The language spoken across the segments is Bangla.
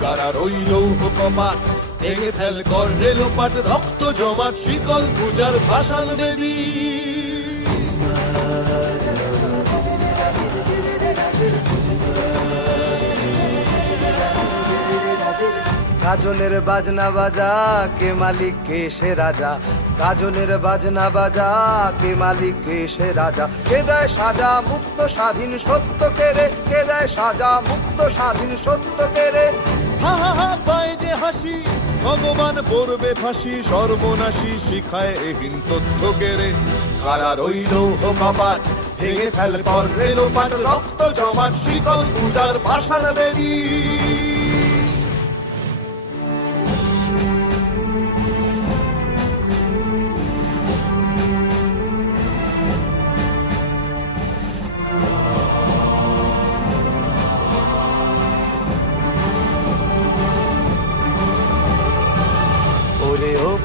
কারার ওই লৌহ ভেঙে ফেল কর রেলোপাট রক্ত জমাট, শিকল পূজার ভাষান বেদী গাজনের বাজনা বাজা, কে মালিক, কে সে রাজা? গাজনের বাজনা বাজা, কে মালিক, কে সে রাজা? কে দেয় সাজা মুক্ত স্বাধীন সত্য কেড়ে কে দেয় সাজা মুক্ত স্বাধীন সত্য কেড়ে হা হা হা যে হাসি। ভগবান পড়বে ফাঁসি, সর্বনাশি শিখায় এহীন তথ্য কেড়ে। কারা রইল কপাট ভেঙে ফেল কর রেল রক্ত জমাট শীতল পূজার ভাষার বেদি।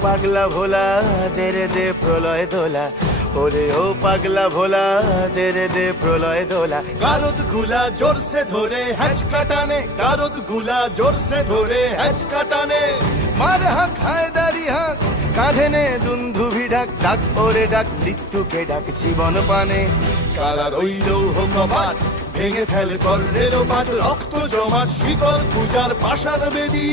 পাগলা ভোলা, দেরে দে প্রলয় দোলা। ওরে ও পাগলা ভোলা, দেরে দে প্রলয় দোলা। গারদগুলা জোরসে ধরে হ্যাচ কাটানে গারদগুলা জোরসে ধরে হ্যাচ কাটানে। মার হাঁক, হায় দাড়ি হাঁক, কাঁধে নে দুন্ধুভি ডাক ডাক ওরে ডাক, মৃত্যুকে ডাক জীবন পানে। কারা রইল কপাট ভেঙে ফেল কর রেলোপাট রক্ত জমাট শীতল পূজার ভাষার বেদী।